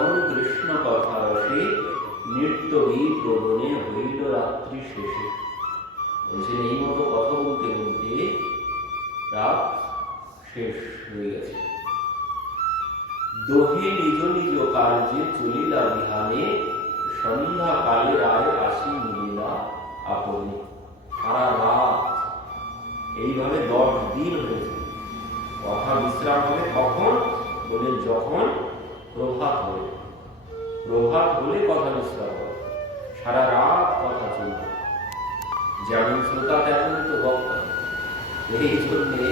দুইজন কৃষ্ণ কথা রসে নৃত্য গীত রোদনে হইল রাত্রি শেষে। বলছেন এই মতো কথা বলতে বলতে রাত শেষ হয়ে গেছে। দোহে নিজ নিজ কার্যে চলিলা বিহানে, সন্ধ্যা কালে রায় আসি মিলিলা আপনি। সারা রাত এইভাবে 10 দিন হয়েছে। কথা বিশ্রাম হবে কখন? বলে যখন প্রভাত হবে। প্রভাত হলে কথা বিশ্রাম হবে। সারা রাত কথা চলবে। যেমন শ্রোতা তেমন তো বক্তা। এই জন্যে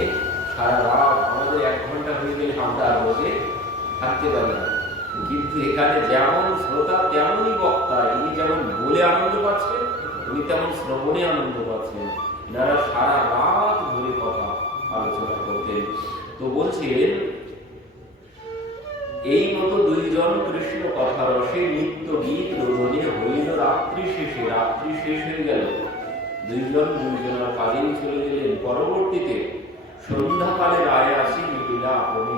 সারা রাত আমাদের 1 ঘন্টা হয়ে গেলে আমরা আর বসে থাকতে পারি না। কিন্তু এখানে যেমন শ্রোতা তেমনই বক্তা। ইনি যেমন বলে আনন্দ পাচ্ছেন, উনি তেমন শ্রবণে আনন্দ পাচ্ছেন। এনারা সারা রাত ধরে কথা আলোচনা করতেন। তো বলছেন এই মতো দুইজন কৃষ্ণ কথা রসে নিত্য গীত রোদনে হইল রাত্রি শেষে। রাত্রি শেষ হয়ে গেল, দুইজন দুইজনের কাজেই চলে গেলেন। পরবর্তীতে সন্ধ্যাকালে রায় আসি মিলিলা আপনি।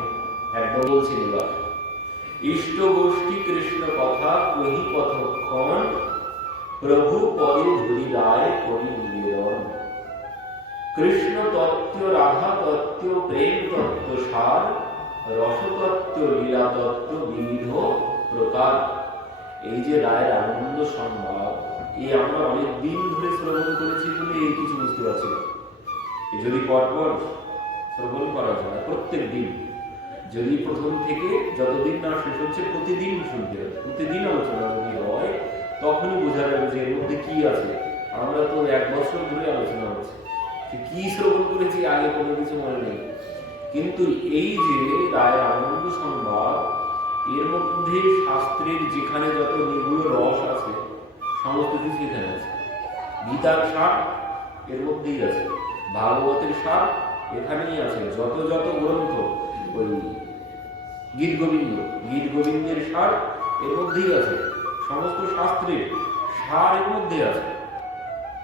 একদম বলছেন এবার ইষ্ট গোষ্ঠী কৃষ্ণ কথা কহি কতক্ষণ, প্রভু পদে ধরি রায় করি নিবেদন। কৃষ্ণ তত্ত্ব, রাধা তত্ত্ব, প্রেম তত্ত্ব সার, রসতত্ত্ব, লীলা তত্ত্ব বিবিধ প্রকার। এই যে রায়ের আনন্দ সংবাদ, এই আমরা অনেক দিন ধরে শ্রবণ করেছি বলে এই কিছু বুঝতে পারছি না। যদি পরপর শ্রবণ করা যায় প্রত্যেক দিন, যদি প্রথম থেকে যতদিন না শেষ হচ্ছে প্রতিদিন শুনতে হবে, প্রতিদিন আলোচনা যদি হয়, তখনই বোঝা যাবে যে এর মধ্যে কি আছে। আমরা তো 1 বছর ধরে আলোচনা হচ্ছে, কি শ্রবণ করেছি আগে কোনো কিছু মনে নেই। কিন্তু এই যে রায়ের আনন্দ সংবাদ, এর মধ্যে শাস্ত্রের যেখানে যত নিগুড় রস আছে সমস্ত কিছু এখানে আছে। গীতার সার এর মধ্যেই আছে, ভাগবতের সার এখানেই আছে। যত যত গ্রন্থ, ওই গীত গোবিন্দের সার এর মধ্যেই আছে। সমস্ত শাস্ত্রের সার এর মধ্যে আছে।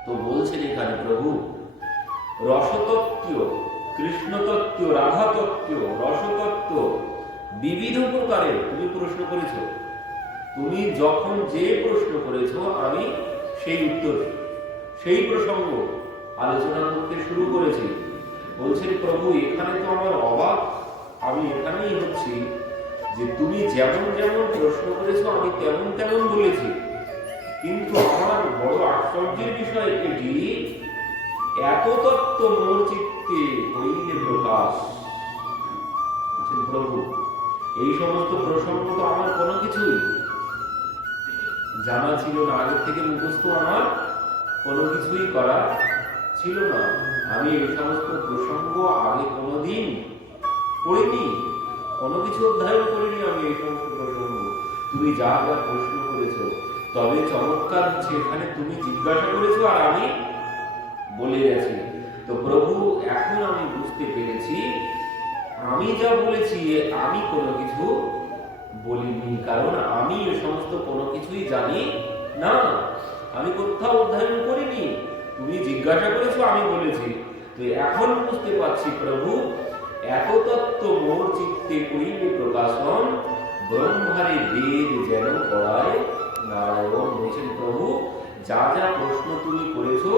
তো বলছেন এখানে প্রভু রসতত্ত্ব, কৃষ্ণতত্ত্ব, রাধাতত্ত্ব, রসতত্ত্ব বিবিধ প্রকারের। তুমি প্রশ্ন করেছ, তুমি যখন যে প্রশ্ন করেছ আমি সেই উত্তর, সেই প্রসঙ্গ আলোচনা করতে শুরু করেছি। বলছেন প্রভু এখানে তো আমার অবাক, আমি এখানেই হচ্ছি যে তুমি যেমন যেমন প্রশ্ন করেছ আমি তেমন তেমন বলেছি। কিন্তু আমার বড় আশ্চর্যের বিষয় এটি, এত তত্ত্ব মোর চিত্তে হইলে প্রকাশ। প্রভু এই সমস্ত প্রসঙ্গ তো আমার কোনো কিছুই জানা ছিল না, আগের থেকে মুখস্থ আমার কোনো কিছুই করা ছিল না। আমি এই সমস্ত প্রসঙ্গ আগে কোনোদিন পড়িনি, কোনো কিছু অধ্যয়ন করিনি আমি এই সমস্ত প্রসঙ্গ। তুমি যা যা প্রশ্ন করেছো, তবে চমৎকার হচ্ছে এখানে তুমি জিজ্ঞাসা করেছো আর আমি বলে গেছি। তো প্রভু এখন আমি বুঝতে পেরেছি আমি যা বলেছি আমি কোনো কিছু বলিনি, কারণ আমি এ সমস্ত কোনো কিছুই জানি না, আমি কোথাও অধ্যয়ন করিনি। তুমি জিজ্ঞাসা করেছো আমি বলেছি। তো এখন বুঝতে পারছি প্রভু এত তত্ত্ব মোর চিত্তে কইলে প্রকাশন, ব্রহ্মারে বেদ যেন পড়ায় নারায়ণ। বলছেন প্রভু যা যা প্রশ্ন তুমি করেছো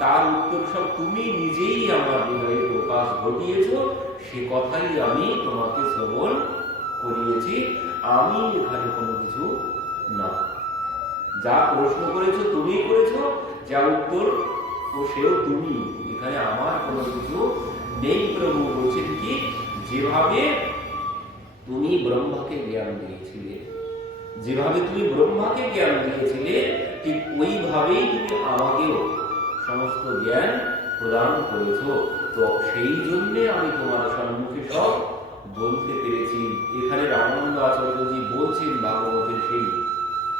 তার উত্তর সব তুমি নিজেই আমার হৃদয়ে প্রকাশ ঘটিয়েছ, সে কথাই আমি তোমাকে শ্রবণ করিয়েছি। আমি এখানে কোনো কিছু না। যা প্রশ্ন করেছো তুমি করেছো, যা উত্তর ও সেও তুমি, এখানে আমার কোনো কিছু নেই। প্রভু বলছেন কি যেভাবে তুমি ব্রহ্মাকে জ্ঞান দিয়েছিলে, যেভাবে তুমি ব্রহ্মাকে জ্ঞান দিয়েছিলে ঠিক ওইভাবেই তুমি আমাকেও সমস্ত জ্ঞান প্রদান করেছ। তো সেই জন্যে আমি তোমার সম্মুখে সব বলতে পেরেছি। এখানে রামানন্দ আচার্যজি বলছেন ভাগবতের সেই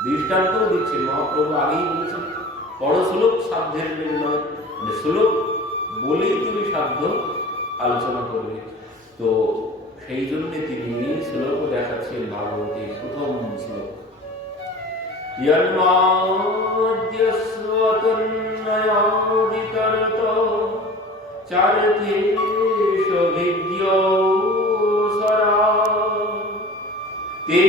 দৃষ্টান্ত দিচ্ছেন। মহাপ্রভু আগেই বলেছেন পড়ো শ্লোক সাধ্যের নয়, মানে শ্লোক বলেই তুমি সাধ্য আলোচনা করবে। তো সেই জন্য তিনি শ্লোক দেখাচ্ছেন ভাগবতের প্রথম শ্লোক यन्माद्यस्वतुन्नयादितरत चारतेष्वभिद्योऽसरा ते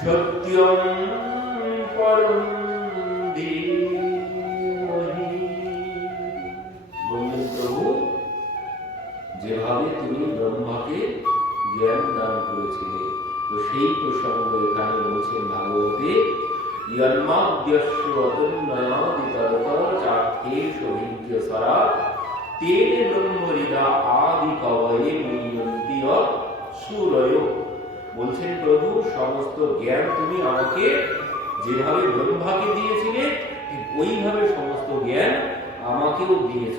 সত্যম পরম ধীমহি। বললেন প্রভু, যেভাবে তুমি ব্রহ্মাকে জ্ঞান দান করেছিলে, তো সেই প্রসঙ্গ এখানে বলছেন ভাগবতে, তেনে ব্রহ্মহৃদা আদি কবয়ে মুহ্যন্তি সুরয়। বলছেন প্রভু, সমস্ত জ্ঞান তুমি আমাকে যেভাবে ব্রহ্মাকে দিয়েছিলে ঠিক ওইভাবে সমস্ত জ্ঞান আমাকেও দিয়েছ।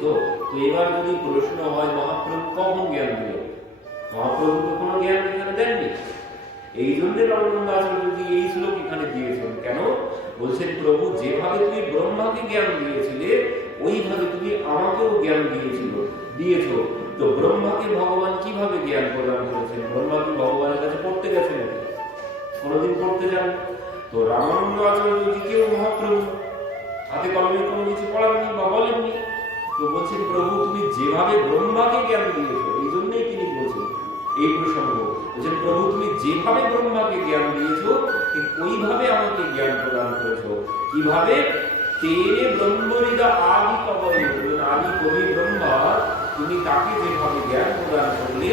তো এবার যদি প্রশ্ন হয়, মহাপ্রভু কখন জ্ঞান দিলেন? মহাপ্রভু তো কোনো জ্ঞান এখানে দেননি। এই জন্য রমানন্দ আচার্যজি এই শ্লোক এখানে দিয়েছেন। কেন? বলছেন প্রভু, যেভাবে তুমি ব্রহ্মাকে জ্ঞান দিয়েছিলে ওইভাবে তুমি আমাকেও জ্ঞান দিয়েছো। তো ব্রহ্মাকে ভগবান কিভাবে জ্ঞান প্রদান করেছেন? ব্রহ্মা কি ভগবানের কাছে পড়তে গেছেন? কোনোদিন পড়তে যান? তো রামানন্দ আচার্যজিকেও মহাপ্রভু হাতে কলমে কোনো কিছু পড়াননি বা বলেননি। তো বলছেন প্রভু, তুমি যেভাবে ব্রহ্মাকে জ্ঞান দিয়েছো, এই জন্যই তিনি বলছেন এই প্রসঙ্গ। বলছেন প্রভু, তুমি যেভাবে ব্রহ্মাকে জ্ঞান দিয়েছো ঠিক ওইভাবে আমাকে জ্ঞান প্রদান করেছো। কিভাবে? তেনে ব্রহ্মহৃদা আদি কবয়ে, আদি কবি ব্রহ্মা, তুমি তাকে যেভাবে জ্ঞান প্রদান করলে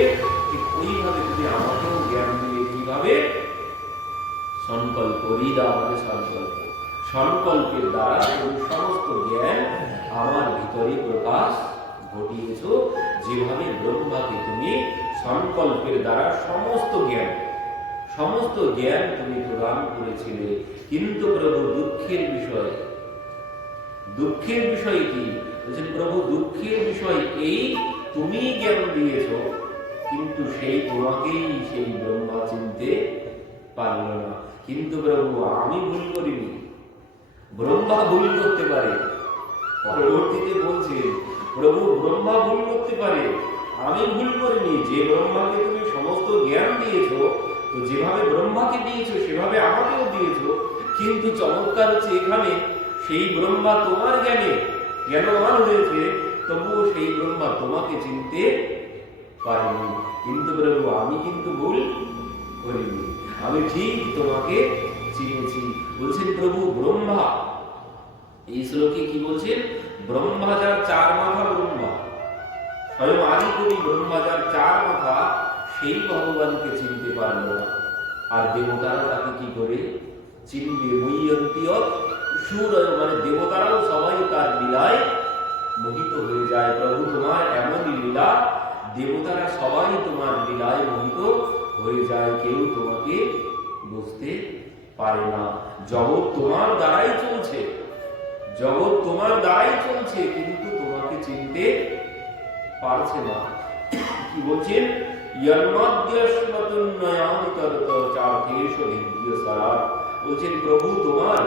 ঠিক ওইভাবে তুমি আমাকেও জ্ঞান দিলে। কিভাবে? সংকল্প, হৃদা মানে সংকল্প, সংকল্পের দ্বারা তুমি সমস্ত জ্ঞান আমার ভিতরে প্রকাশ ঘটিয়েছ। যেভাবে ব্রহ্মাকে তুমি সংকল্পের দ্বারা সমস্ত জ্ঞান তুমি প্রদান করেছিলে। কিন্তু প্রভু, দুঃখের বিষয় কি? বলছেন প্রভু, দুঃখের বিষয় এই, তুমি জ্ঞান দিয়েছ কিন্তু তোমাকেই সেই ব্রহ্মা চিনতে পারল না। কিন্তু প্রভু, আমি ভুল করিনি, ব্রহ্মা ভুল করতে পারে। পরবর্তীতে বলছেন প্রভু, ব্রহ্মা ভুল করতে পারে, আমি ভুল করিনি। যে ব্রহ্মাকে তুমি সমস্ত জ্ঞান দিয়েছো, তো যেভাবে ব্রহ্মাকে দিয়েছো সেভাবে আমাকেও দিয়েছো। কিন্তু চমৎকার হচ্ছে এখানে, সেই ব্রহ্মা তোমার জ্ঞানবান হয়েছে, তবুও সেই ব্রহ্মা তোমাকে চিনতে পারেনি। কিন্তু প্রভু, আমি কিন্তু ভুল করিনি, আমি ঠিক তোমাকে চিনেছি। বলছেন প্রভু, ব্রহ্মা, এই শ্লোকে কি বলছেন? ব্রহ্মা যার চার মাথা ব্রহ্মা, স্বয়ং আদি কবি ব্রহ্মা যার চার মাথা, সেই ভগবানকে চিনতে পারল না। আর দেবতারা তাকে কি করে চিনবে? মুহ্যন্তিয় সুরয়, মানে দেবতারাও সবাই তার লীলায় মোহিত হয়ে যায়। প্রভু, তোমার এমনই লীলা, দেবতারা সবাই তোমার লীলায় মোহিত হয়ে যায়, কেউ তোমাকে বুঝতে পারে না। জগৎ তোমার দ্বারাই চলছে, কিন্তু তোমাকে চিনতে পারছে না। কি বলছেন? বলছেন প্রভু, তোমার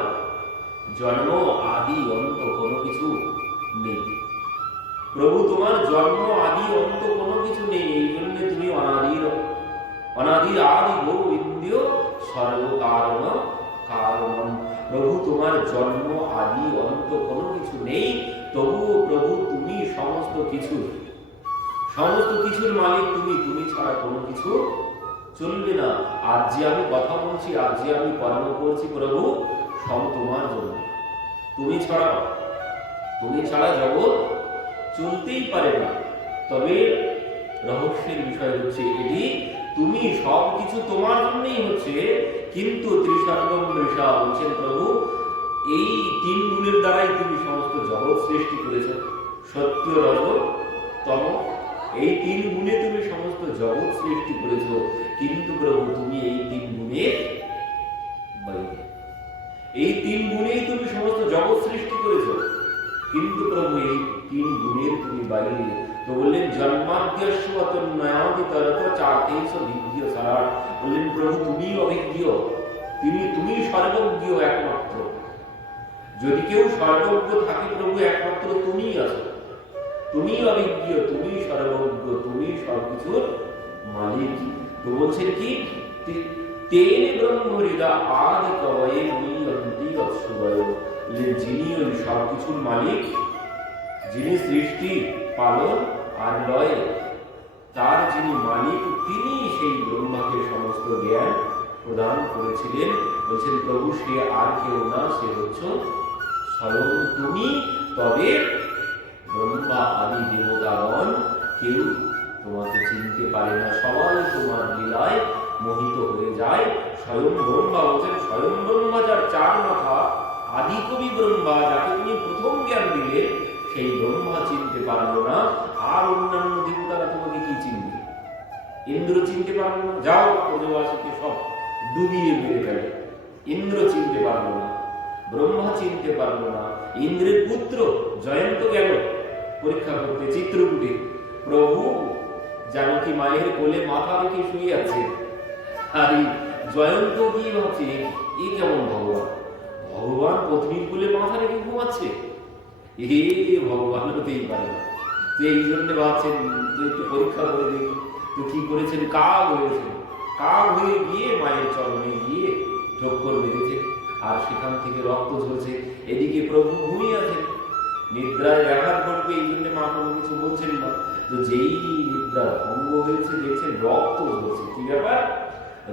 জন্ম আদি অন্ত কোনো কিছু নেই। প্রভু, তোমার জন্ম আদি অন্ত কোনো কিছু নেই, এই জন্য তুমি অনাদির আদি গোবিন্দ সর্বকারণ কারণম। প্রভু, তোমার জন্ম আদি অন্ত কোনো কিছু নেই, তবুও প্রভু তুমি সমস্ত কিছুর মালিক। তুমি ছাড়া কোনো কিছু চলবে না। আজ যে আমি কথা বলছি, আজ যে আমি কর্ম করছি, প্রভু সব তোমার জন্য। তুমি ছাড়া জগৎ চলতেই পারে না। তবে রহস্যের বিষয় হচ্ছে এটি, তুমি সবকিছু তোমার জন্যই হচ্ছে, কিন্তু ত্রিসর্গম মৃষা, বলছেন প্রভু, এই তিন গুণের দ্বারাই তুমি সমস্ত জগৎ সৃষ্টি করেছ। সত্য, রজ, তম, এই তিন গুণে তুমি সমস্ত জগৎ সৃষ্টি করেছ। কিন্তু প্রভু, তুমি এই তিন গুণের বাইরে, এই তিন গুণেই তুমি সমস্ত জগৎ সৃষ্টি করেছ, কিন্তু প্রভু এই তিন গুণের তুমি বাইরে। তো বললেন বললেন প্রভু, তুমি অভিজ্ঞ, তুমি সর্বজ্ঞ একমাত্র। যদি কেউ সর্বজ্ঞ থাকে প্রভু, একমাত্র তুমিই আছো। তুমি অভিজ্ঞ, তুমি সর্বজ্ঞ, তুমি সবকিছুর মালিক। তো বলছেন কি? তেনে ব্রহ্মহৃদা আদি কবয়ে মুহ্যন্তি সুরয়। যিনি ওই সবকিছুর মালিক, যিনি সৃষ্টি, পালন আর লয়, তার যিনি মালিক, তিনি সেই ব্রহ্মাকে সমস্ত জ্ঞান প্রদান করেছিলেন। বলছেন প্রভু সে আর কেউ না, সে হচ্ছে স্বয়ং তুমি। তবে ব্রহ্মা আদি দেবতাগণ কেউ তোমাকে চিনতে পারে না, সবাই তোমার লীলায় মোহিত হয়ে যায়। স্বয়ং ব্রহ্মা বলছেন, স্বয়ং ব্রহ্মা যার চার মাথা, আদি কবি ব্রহ্মা যাকে তুমি প্রথম জ্ঞান দিলে, সেই ব্রহ্মা চিনতে পারলো না, আর অন্যান্য দেবতারা তোমাকে কি চিনবে? ইন্দ্র চিনতে পারলো না, যাও ব্রজবাসীকে সব ডুবিয়ে মেরে ফেলে। ইন্দ্র চিনতে পারলো না, ব্রহ্মা চিনতে পারলো না। ইন্দ্রের পুত্র জয়ন্ত গেল পরীক্ষা করতে চিত্রকূটে। প্রভু জানকী মায়ের কোলে মাথা রেখে শুয়ে আছে, আর জয়ন্ত কি ভাবছে, এ কেমন ভগবান? ভগবান পত্নীর কোলে মাথা রেখে ঘুমাচ্ছে, এ ভগবান হতেই পারে না। তো এই জন্য ভাবছেন তো একটু পরীক্ষা করে দেখি। তো কি করেছেন? কাক হয়েছেন, কাক হয়ে গিয়ে মায়ের চরণে গিয়ে ঠক্কর মেরেছে, আর সেখান থেকে রক্ত ঝরছে। এদিকে প্রভু ঘুমিয়ে আছেন, নিদ্রায় ব্যাঘাত ঘটবে, এই জন্য মা কোনো কিছু বলছেন না। তো যেই নিদ্রা ভঙ্গ হয়েছে, দেখছেন রক্ত ঝরছে। কি ব্যাপার?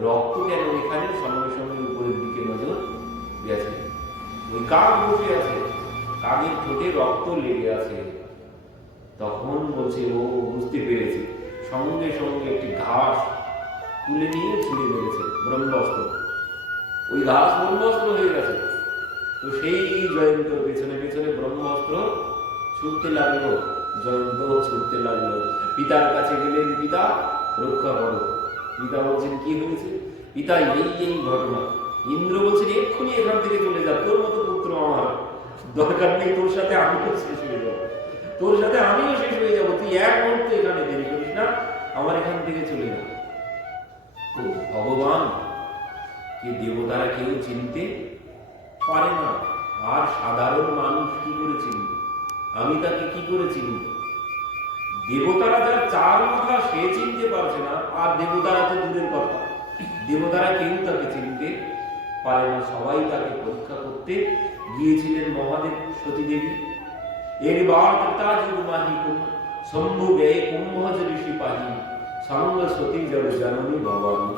রক্ত কেন এখানে? সঙ্গে সঙ্গে উপরের দিকে নজর গেছে, ওই কাক বসে আছে, কাকের ঠোঁটে রক্ত লেগে আছে। তখন বলছে ও বুঝতে পেরেছে, সঙ্গে সঙ্গে একটি ঘাস তুলে নিয়ে ছুঁড়ে মেরেছে, ব্রহ্মাস্ত্র। ওই ঘাস ব্রহ্মাস্ত্র হয়ে গেছে। তো সেই জয়ন্তর পেছনে পেছনে ব্রহ্মাস্ত্র ছুটতে লাগলো, জয়ন্ত ছুটতে লাগলো। পিতার কাছে গেলেন, পিতা রক্ষা করো। পিতা বলছেন কি হয়েছে? পিতা এই ঘটনা। ইন্দ্র বলছেন এক্ষুনি এখান থেকে চলে যা, তোর মতো পুত্র আমার দরকার নেই, তোর সাথে আমিও শেষ হয়ে যাবো, তোর সাথে আমিও শেষ হয়ে যাবো, তুই এক মুহূর্তে এখানে দেরি করিস না, আমার এখান থেকে চলে যা। তো ভগবান কে দেবতারা কেউ চিনতে পারে না, আর সাধারণ মানুষ কি করে চিনবে? আমি তাকে কি করে চিনব? দেবতারা যার চার মাথা সে চিনতে পারছে না, আর দেবতারা তো দূরের কথা, দেবতারা কেউ তাকে চিনতে পারে না। সবাই তাকে পরীক্ষা করতে গিয়েছিলেন মহাদেব সতীদেবী। এরবার তা যুগমাহিকুম শম্ভু ব্যয় কুম্ভজ ঋষি পাহি সঙ্গ সতী জল জননী ভবানী।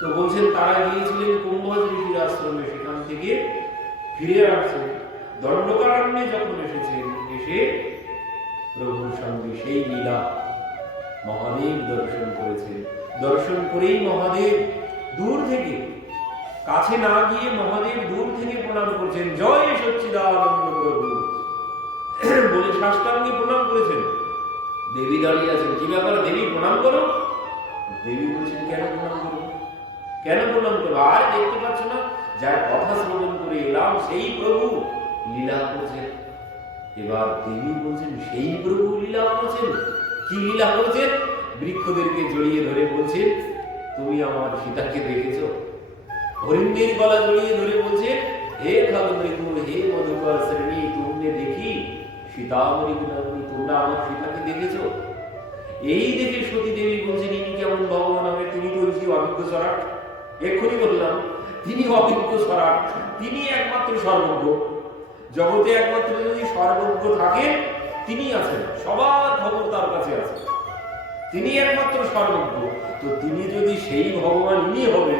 তো বলছেন তারা গিয়েছিলেন কুম্ভজ ঋষির আশ্রমে, সেখান থেকে ফিরে আসছেন, দণ্ডকারণ্যে যখন এসেছেন, এসে প্রভুর সঙ্গে সেই লীলা মহাদেব দর্শন করেছেন। দর্শন করেই মহাদেব দূর থেকে, কাছে না গিয়ে মহাদেব দূর থেকে প্রণাম করছেন, জয় সচ্চিদানন্দ প্রভু বলে সাষ্টাঙ্গে প্রণাম করেছেন। দেবী দাঁড়িয়ে আছেন, কি ব্যাপার দেবী প্রণাম করো? দেবী বলছেন কেন প্রণাম করবো, কেন প্রণাম করবো? আর দেখতে পাচ্ছ না যার কথা শ্রবণ করে এলাম সেই প্রভু লীলা করছেন। এবার দেবী বলছেন সেই প্রভু লীলা করছেন। কি লীলা করছেন? বৃক্ষদেরকে জড়িয়ে ধরে বলছেন তুমি আমার সীতাকে দেখেছো? হরিণদের গলা জড়িয়ে ধরে বলছে হে খালমৃগু হে মধুকর শ্রেণী তুমনে দেখি সীতামরি গুণাবলী, তোমরা আমার সীতাকে দেখেছো? এই দেখে সতী দেবী বলছেন ইনি কেমন ভগবান হবে? তিনি তো অভিজ্ঞ সরাট, এক্ষুনি বললাম তিনি অভিজ্ঞ সরাট, তিনি একমাত্র সর্বজ্ঞ। জগতে একমাত্র যদি সর্বজ্ঞ থাকে তিনি আছেন, সবার খবর তার কাছে আছে, তিনি একমাত্র সর্বজ্ঞ। তো তিনি যদি সেই ভগবান ইনি হবে,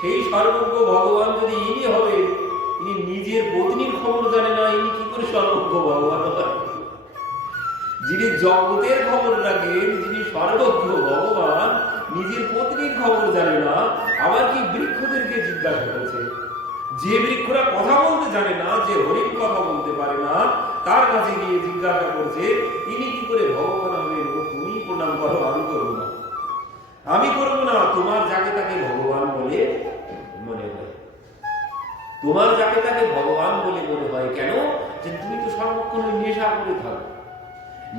সেই সর্বজ্ঞ ভগবান যদি ইনি হবে, ইনি নিজের পত্নীর খবর জানে না, ইনি কি করে সর্বজ্ঞ ভগবান হয়? যিনি জগতের খবর রাখেন, যিনি সর্বজ্ঞ ভগবান, নিজের পত্নীর খবর জানে না, আবার কি বৃক্ষদেরকে জিজ্ঞাসা করেছে? যে বৃক্ষরা কথা বলতে জানে না, যে হরিণ কথা বলতে পারে না, তার কাছে গিয়ে জিজ্ঞাসা করছে ইনি কি করে ভগবান হবেন? তুমি প্রণাম করো, আমি করবো না, আমি করবো না। তোমার যাকে তাকে ভগবান বলে মনে হয়, তোমার যাকে তাকে ভগবান বলে মনে হয় কেন? যে তুমি তো সর্বক্ষণ নেশা করে থাকো,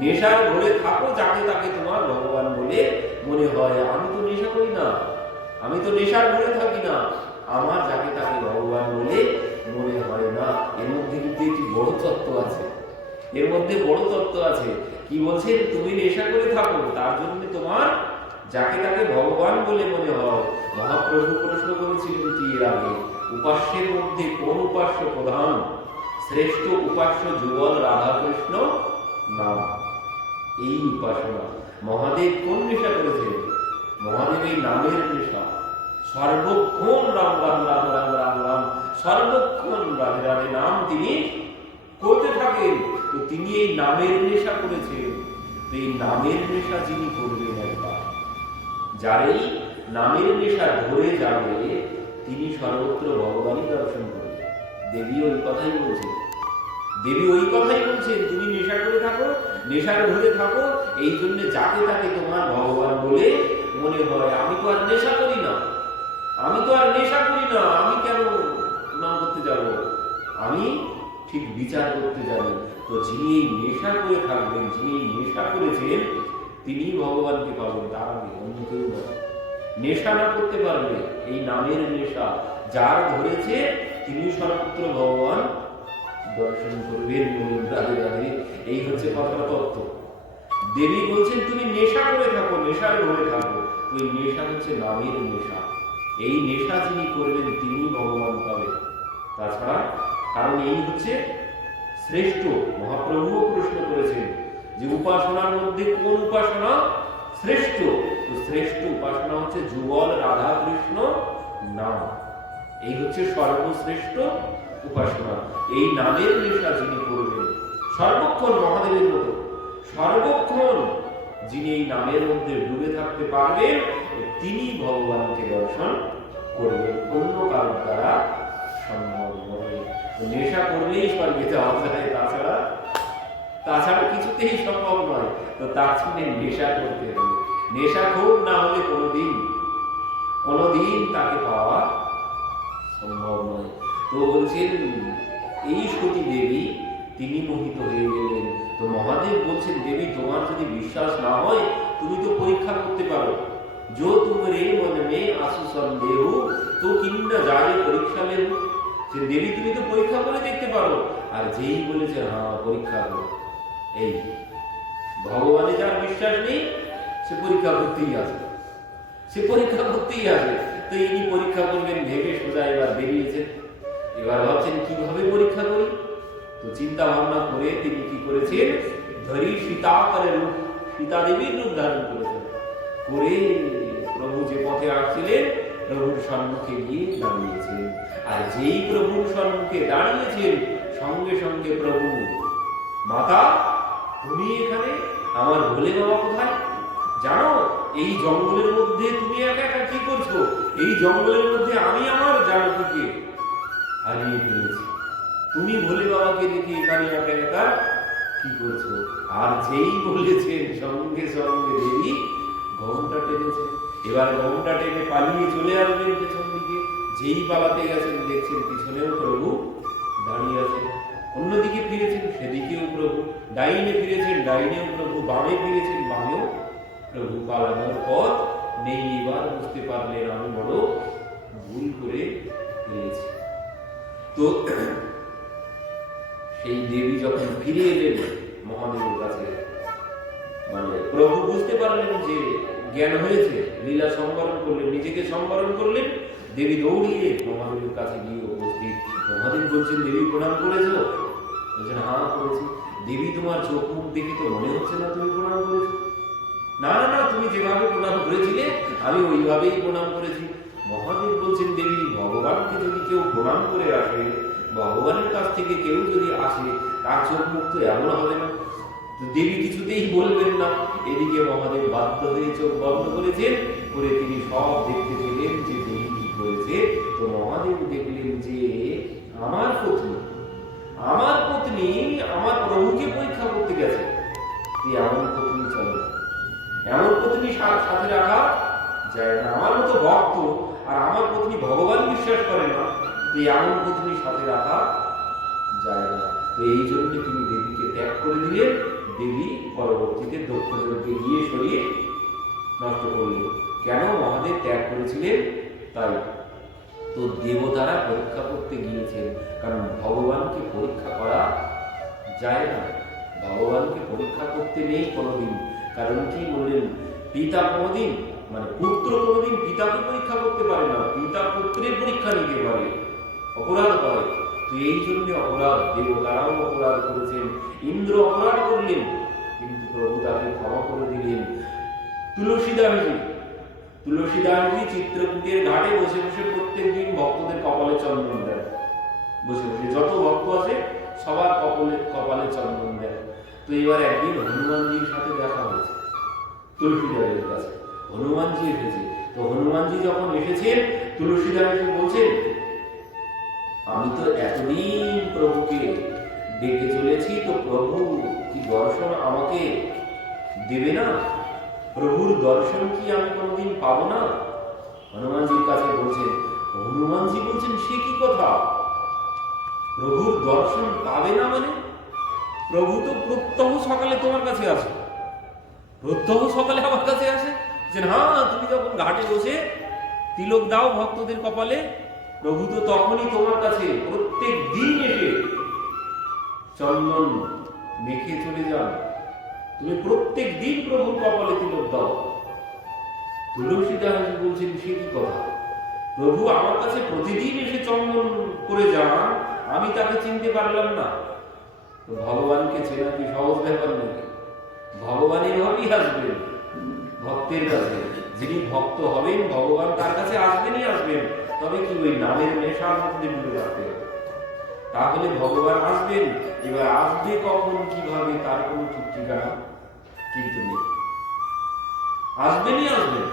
নেশার ঘরে থাকো, যাকে তাকে তোমার ভগবান বলে মনে হয়। আমি তো নেশা করি না, আমি তো নেশার ঘরে থাকি না, আমার যাকে তাকে ভগবান বলে মনে হয় না। এর মধ্যে কিন্তু একটি বড় তত্ত্ব আছে, এর মধ্যে বড় তত্ত্ব আছে। কি বলছেন? তুমি নেশা করে থাকো, তার জন্য তোমার যাকে তাকে ভগবান বলে মনে হয়। মহাপ্রভু প্রশ্ন করেছিলেন কি এর আগে, উপাস্যের মধ্যে কোন উপাস্য প্রধান? শ্রেষ্ঠ উপাস্য যুগল রাধাকৃষ্ণ নাম। এই উপাসনা মহাদেব কোন নেশা করেছেন? মহাদেব এই নামের নেশা, সর্বক্ষণ রাম রাম রাম রাম রাম রাম, সর্বক্ষণ রাধে রাধে নাম তিনি করতে থাকেন। তো তিনি এই নামের নেশা করেছেন। তো এই নামের নেশা যিনি করবেন একবার, যার এই নামের নেশা ধরে যাবে, তিনি সর্বত্র ভগবানই দর্শন করবেন। দেবী ওই কথাই বলছেন, দেবী ওই কথাই বলছেন, তুমি নেশা করে থাকো, নেশার ধরে থাকো, এই জন্য যাকে তাকে তোমার ভগবান বলে মনে হয়। আমি তো আর নেশা করি না, আমি তো আর নেশা করি না, আমি কেন নাম করতে যাব? আমি ঠিক বিচার করতে জানি। তো যিনি এই নেশা করে থাকবেন, যিনি নেশা করেছেন, তিনি ভগবানকে পাবেন, তার আগে অন্য কেউ নয়। নেশা না করতে পারবে, এই নামের নেশা যার ধরেছে, তিনি সর্বত্র ভগবান দর্শন করবেন। রাধে রাধে, এই হচ্ছে কথার তত্ত্ব। দেবী বলছেন তুমি নেশা করে থাকো, নেশার ধরে থাকো। ওই নেশা হচ্ছে নামের নেশা। এই নেশা যিনি করবেন, তিনি ভগবান পাবেন। তাছাড়া কারণ এই হচ্ছে শ্রেষ্ঠ। মহাপ্রভুও প্রশ্ন করেছেন যে উপাসনার মধ্যে কোন উপাসনা শ্রেষ্ঠ? তো শ্রেষ্ঠ উপাসনা হচ্ছে যুগল রাধা কৃষ্ণ নাম। এই হচ্ছে সর্বশ্রেষ্ঠ উপাসনা। এই নামের নেশা যিনি করবেন, সর্বক্ষণ মহাদেবের মতো সর্বক্ষণ যিনি এই নামের মধ্যে ডুবে থাকতে পারবেন, তিনি ভগবানকে দর্শন করবেন, অন্য কারোর দ্বারা সম্ভব নয়। নেশা করলেই স্বর্গে যাওয়া যায়, তাছাড়া কিছুতেই সম্ভব নয়। তো তার জন্য নেশা করতে হবে। নেশা খুব না হলে কোনোদিন তাকে পাওয়া সম্ভব নয়। তো বলছেন এই সতী দেবী তিনি মোহিত হয়ে গেলেন। তো মহাদেব বলছেন, দেবী তোমার যদি বিশ্বাস না হয়, তুমি তো পরীক্ষা করতে পারো। जो तुम्हारे मन में आसु संदेह तो किन्ना जाए परीक्षा ले। যে দেবী তুমি তো পরীক্ষা করে দেখতে পারো। আর যেই বলেছে হ্যাঁ পরীক্ষা করো, এই ভগবানে যার বিশ্বাস নেই, সে পরীক্ষা করতেই আসবে, সে পরীক্ষা করতেই আসবে। তো ইনি পরীক্ষা করবেন ভেবে সোজা এবার বেরিয়েছেন। এবার ভাবছেন কিভাবে পরীক্ষা করি। তো চিন্তা ভাবনা করে তিনি কি করেছেন, ধরি সীতাকারের রূপ, সীতা দেবীর রূপ ধারণ করেছেন। করে প্রভু যে পথে আসছিলেন, প্রভুর সম্মুখে গিয়ে দাঁড়িয়েছেন। আর যেই প্রভুর সম্মুখে দাঁড়িয়েছেন, সঙ্গে সঙ্গে প্রভু, মাতা তুমি এখানে, আমার ভোলে বাবা কোথায়? জানো এই জঙ্গলের মধ্যে তুমি একা একা কি করছো? এই জঙ্গলের মধ্যে আমি আমার জানকীকে হারিয়ে ফেলেছি, তুমি ভোলে বাবাকে রেখে এখানে একা একা কি করছো? আর যেই বলেছেন, সঙ্গে সঙ্গে দেবী ঘোমটা টেনেছেন। এবার ঘোমটা টেনে পালিয়ে চলে আসবেন পেছন দিকে। যেই পালাতে গেছেন, দেখছেন পিছনেও প্রভু দাঁড়িয়ে আছেন। অন্যদিকে ফিরেছেন, সেদিকেও প্রভু। ডাইনে ফিরেছেন, ডাইনেও প্রভু। বামে ফিরেছেন, বামেও প্রভু। পালানোর পথ নেই। এবার বুঝতে পারলেন আমি বড় ভুল করে ফেলেছি। তো সেই দেবী যখন ফিরে এলেন মহাদেবের কাছে, মানে প্রভু বুঝতে পারলেন যে জ্ঞান হয়েছে, লীলা সম্বরণ করলেন, নিজেকে সম্বরণ করলেন। দেবী দৌড়িয়ে মহাদেবের কাছে গিয়ে উপস্থিত। মহাদেব বলছেন, দেবী প্রণাম করেছো? বলছেন হ্যাঁ করেছি। দেবী তোমার চোখ মুখ দেখে তো মনে হচ্ছে না তুমি প্রণাম করেছো। না না না, তুমি যেভাবে প্রণাম করেছিলে আমি ওইভাবেই প্রণাম করেছি। মহাদেব বলছেন, দেবী ভগবানকে যদি কেউ প্রণাম করে আসে, ভগবানের কাছ থেকে কেউ যদি আসে, তার চোখ মুখ তো এমন হবে না। দেবী কিছুতেই বলবেন না। এদিকে মহাদেব বাধ্য হয়ে চোখ বন্ধ করেছেন, করে তিনি সব দেখতে পেলেন যে দেবী কি করেছে। তো মহাদেব দেখলেন যে আমার পত্নী আমার প্রভুকে পরীক্ষা করতে গেছে। এমন পত্নী চলে না, এমন পত্নী সাথে রাখা যায় না। আমার মতো ভক্ত আর আমার পত্নী ভগবান বিশ্বাস করে না, এমন পত্নী সাথে রাখা যায় না। তো এই জন্য তিনি দেবীকে ত্যাগ করে দিলেন। দেবী পরবর্তীতে দক্ষ যজ্ঞে গিয়ে সরিয়ে নষ্ট করলেন। কেন? মহাদেব ত্যাগ করেছিলেন তাই। তো দেবতারা পরীক্ষা করতে গিয়েছেন, কারণ ভগবানকে পরীক্ষা করা যায় না, ভগবানকে পরীক্ষা করতে নেই কোনোদিন। কারণ কি বললেন, পিতা কোনোদিন মানে পুত্র কোনোদিন পিতাকে পরীক্ষা করতে পারে না, পিতা পুত্রের পরীক্ষা নিতে পারে, অপরাধ করে। তো এই জন্য অপরাধ, দেবতারাও অপরাধ করেছেন। ইন্দ্র অপরাধ করলেন, কিন্তু প্রভু তাকে ক্ষমা করে দিলেন। তুলসীদাসজি তুলসীদাসজি চিত্রকূটের ঘাটে বসে বসে প্রত্যেক দিন ভক্তদের কপালে চন্দন দেন, বসে বসে যত ভক্ত আছে সবার কপালে চন্দন দেন। তো এবার একদিন হনুমানজির সাথে দেখা হয়েছে তুলসীদাসের কাছে, হনুমানজি এসেছে। তো হনুমানজি যখন এসেছেন, তুলসীদাসজি বলছেন, আমি তো এতদিন প্রভুকে ডেকে চলেছি, তো প্রভু কি দর্শন আমাকে দেবে না? প্রভুর দর্শন কি আমি কোনোদিন পাবো না? হনুমানজির কাছে বলছেন। হনুমানজি বলছেন, সে কি কথা, প্রভুর দর্শন পাবে না মানে? প্রভু তো প্রত্যহ সকালে তোমার কাছে আসে, প্রত্যহ সকালে আমার কাছে আসে। যে হ্যাঁ, তুমি যখন ঘাটে বসে তিলক দাও ভক্তদের কপালে, প্রভু তো তখনই তোমার কাছে প্রত্যেক দিন এসে চন্দন মেখে চলে যান। তুমি প্রত্যেক দিন প্রভুর কপালে তিলক দাও। তুলসীদাস বলছেন, সে কি কথা, প্রভু আমার কাছে প্রতিদিন এসে চন্দন করে যান, আমি তাকে চিনতে পারলাম না। তো ভগবানকে চেনা কি সহজ ব্যাপার নাকি? ভগবান এভাবেই আসবেন ভক্তের কাছে। যিনি ভক্ত হবেন, ভগবান তার কাছে আসবেনই আসবেন। তবে কি ওই নামের নেশার মধ্যে ডুবে রাখতে হবে, তাহলে ভগবান আসবেন। এবার আসবে কখন, কিভাবে, তার কোনো ঠিক ঠিকানা কিন্তু নেই। আসবেনই আসবেন।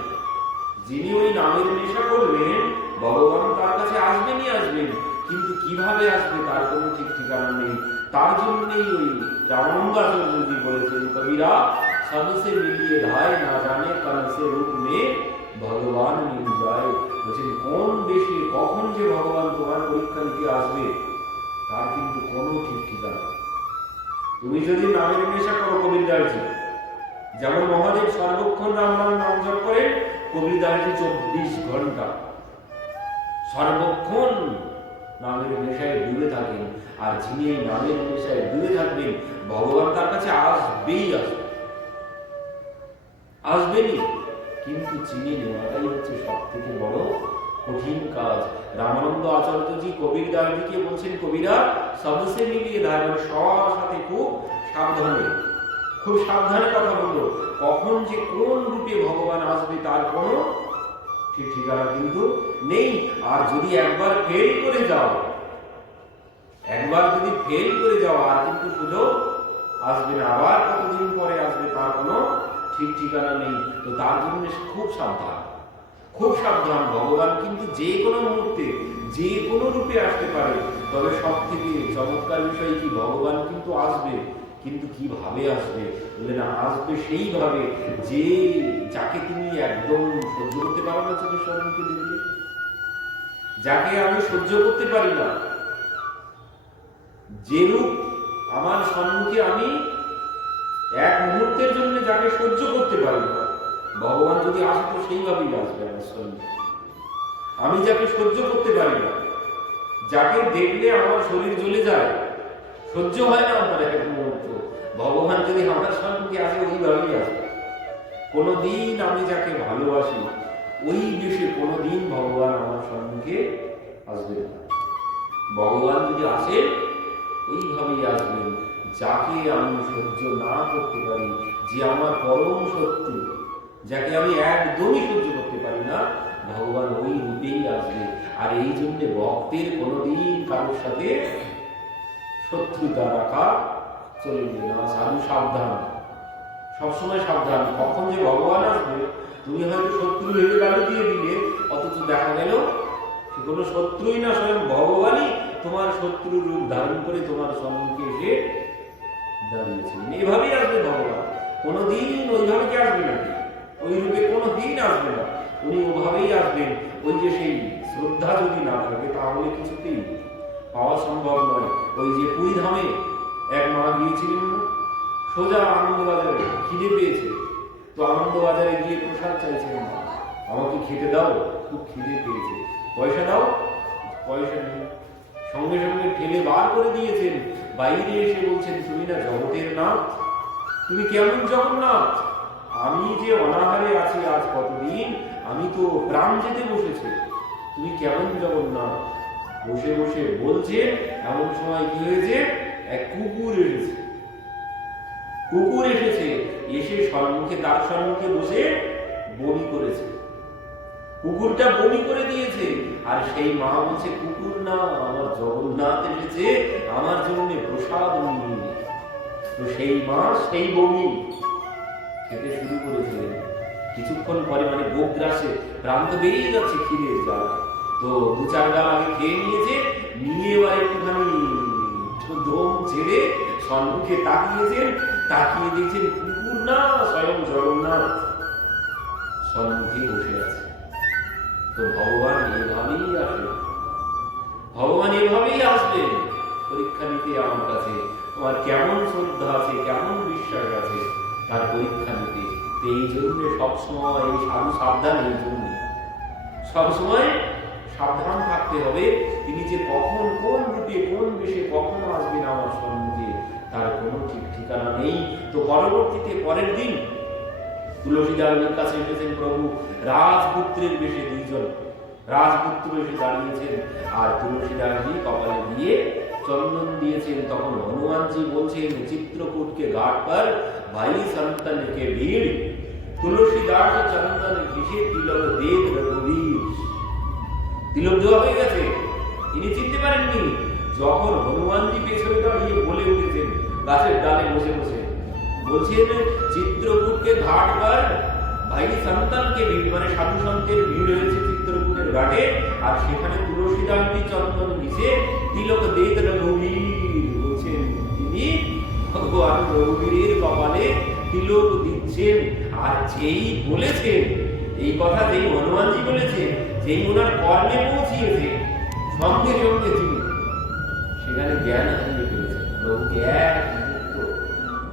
যিনি ওই নামের নেশা করবেন, ভগবান তার কাছে আসবেনই আসবেন, কিন্তু কিভাবে আসবে তার কোনো ঠিক ঠিকানা নেই। তার জন্যই ওই রামানন্দাচার্যজি বলেছেন, কবিরা সবসে মিলিয়ে ধায় না জানে কনসে রূপ মে ভগবান মিল যায়। বলছেন, কোন দেশে কখন যে ভগবান তোমার পরীক্ষা নিতে আসবে তার কিন্তু কোনো ঠিক ঠিকানা। তুমি যদি নামের নেশা করো, কবিরদাসজি যেমন মহাদেব সর্বক্ষণ রাম নাম নাম জপ করে, কবিরদাসজি 24 ঘন্টা সর্বক্ষণ নামের নেশায় ডুবে থাকেন। আর যিনি এই নামের নেশায় ডুবে থাকবেন, ভগবান তার কাছে আসবেই আসবেনই, কিন্তু চিনে নেওয়াটাই হচ্ছে সব থেকে বড় কঠিন কাজ। রামানন্দ আচার্যজি কবিরদাসজিকে বলছেন, কবিরা সবসে মিলিয়ে ধায়, মানে সবার সাথে খুব সাবধানে কথা বললো। কখন যে কোন রূপে ভগবান আসবে তার কোনো ঠিক ঠিকানা কিন্তু নেই। আর যদি একবার ফেল করে যাও, আর কিন্তু সুযোগ আসবে না, আবার কতদিন পরে আসবে তার কোনো ঠিক ঠিকানা নেই। তো তার জন্য খুব সাবধান। ভগবান কিন্তু যে কোনো মুহূর্তে যে কোনো রূপে আসতে পারে। তবে সব থেকে চমৎকার বিষয় কি, ভগবান কিন্তু আসবে, কিন্তু কিভাবে আসবে বলে না, আসবে সেইভাবে যে যাকে তুমি একদম সহ্য করতে পারো না চোখের সম্মুখে দেখলে, যাকে আমি সহ্য করতে পারি না, যে রূপ আমার সম্মুখে আমি এক মুহূর্তের জন্য যাকে সহ্য করতে পারি না, ভগবান যদি আসে তো সেইভাবেই আসবে আমার সম্মুখে। আমি যাকে সহ্য করতে পারি না, যাকে দেখলে আমার শরীর জ্বলে যায়, সহ্য হয় না আমার এক মুহূর্ত, ভগবান যদি আমার সম্মুখে আসে ওইভাবেই আসবে। কোনোদিন আমি যাকে ভালোবাসি ওই বেশে কোনোদিন ভগবান আমার সম্মুখে আসবে না। ভগবান যদি আসেন ওইভাবেই আসবেন যাকে আমি সহ্য না করতে পারি, যে আমার পরম শত্রু, যাকে আমি একদমই সহ্য করতে পারি না, ভগবান ওই রূপেই আসবে। আর এই জন্য ভক্তের কোনোদিন কারোর সাথে শত্রুতা রাখা চলবে না। সাধু সাবধান, সবসময় সাবধান, কখন যে ভগবান আসবে। তুমি হয়তো শত্রু ভেবে গালি দিয়ে দিলে, অথচ দেখা গেল সে কোনো শত্রুই না, স্বয়ং ভগবানই তোমার শত্রুর রূপ ধারণ করে তোমার সম্মুখে এসে দাঁড়িয়েছেন। এভাবেই আসবে ভগবান, কোনোদিন ওইভাবে কি আসবে নাকি? ওই রূপে কোনোদিন আসবে না, উনি ওভাবেই আসবেন। ওই যে সেই শ্রদ্ধা যদি না থাকে তাহলে কিছুতেই পাওয়া সম্ভব নয়। ওই যে পুরী ধামে এক মা গিয়েছিলেন না, সোজা আনন্দবাজারে, খিদে পেয়েছে, তো আনন্দবাজারে গিয়ে প্রসাদ চাইছেন, আমাকে খেতে দাও, খুব খিদে পেয়েছে, পয়সা দাও, পয়সা নেই। সঙ্গে সঙ্গে ঠেলে বার করে দিয়েছেন। বাইরে এসে বলছেন, তুমি না জগতের নাথ, তুমি কেমন জগন্নাথ? আমি যে অনাহারে আছি আজ কতদিন, আমি তো প্রাণ যেতে বসেছে, তুমি কেমন জগন্নাথ? বসে বসে বলছে, এমন সময় কি হয়েছে, এক কুকুর এসেছে, এসে তার সম্মুখে বসে বমি করেছে। কুকুরটা বমি করে দিয়েছে, আর সেই মা বলছে কুকুর না, আমার জগন্নাথ এসেছে আমার জন্য প্রসাদ নিয়ে। তো সেই মা সেই বমি খেতে শুরু করেছিলেন। কিছুক্ষণ পরে মানে গোগ্রাসে প্রান্ত বেরিয়ে যাচ্ছে খিদের জ্বালা, তো 2-4 গাল আগে খেয়ে নিয়েছে, নিয়ে এবার একটুখানি দম ছেড়ে সম্মুখে তাকিয়েছেন, তাকিয়ে দেখছেন কুকুর না, স্বয়ং জগন্নাথ সম্মুখে বসে আছে। তো ভগবান এভাবেই আসেন, ভগবান এভাবেই আসবেন পরীক্ষা নিতে আমার কাছে। তোমার কেমন শ্রদ্ধা আছে, কেমন বিশ্বাস আছে তার পরীক্ষা নিতে। এই জন্য সবসময় এই সাধু সাবধান, এই জন্য সবসময় সাবধান থাকতে হবে। তিনি যে কখন কোন রূপে কোন বেশে কখন আসবেন আমার সম্মুখে তার কোনো ঠিক ঠিকানা নেই। তো পরবর্তীতে পরের দিন তুলসীদাসের কাছে এসেছেন প্রভু রাজপুত্রের বেশে, 2 জন রাজপুত্র এসে দাঁড়িয়েছেন, আর তুলসীদাসজি কপালে দিয়ে চন্দন দিয়েছেন। তখন হনুমানজি বলছেন চিত্রকূটকে ঘাট पर भाई संतन के भीड़ तुलसीदास चंदन घिसे तिलक देख रघुवीर। তিলক দেওয়া হয়ে গেছে, তিনি চিনতে পারেননি। যখন হনুমানজি পেছনে দাঁড়িয়ে বলে উঠেছেন গাছের ডালে বসে বসে, বলছেন চিত্রকূটকে ঘাট पर ভাই সন্তানকে ভিড়, মানে সাধু সন্তের ভিড় হয়েছে চিত্রকূটের ঘাটে, আর সেখানে তুলসীদাসজি চন্দন ঘিসে তিলক দেখ রঘুবীর বলছেন, তিনি ভগবান রঘুবীরের কপালে তিলক দিচ্ছেন। আর যেই বলেছেন এই কথা, যেই হনুমানজি বলেছে, যেই ওনার কর্ণে পৌঁছিয়েছে, সঙ্গে সঙ্গে তিনি সেখানে জ্ঞান হারিয়ে ফেলেছেন, প্রভুকে এক মুহূর্ত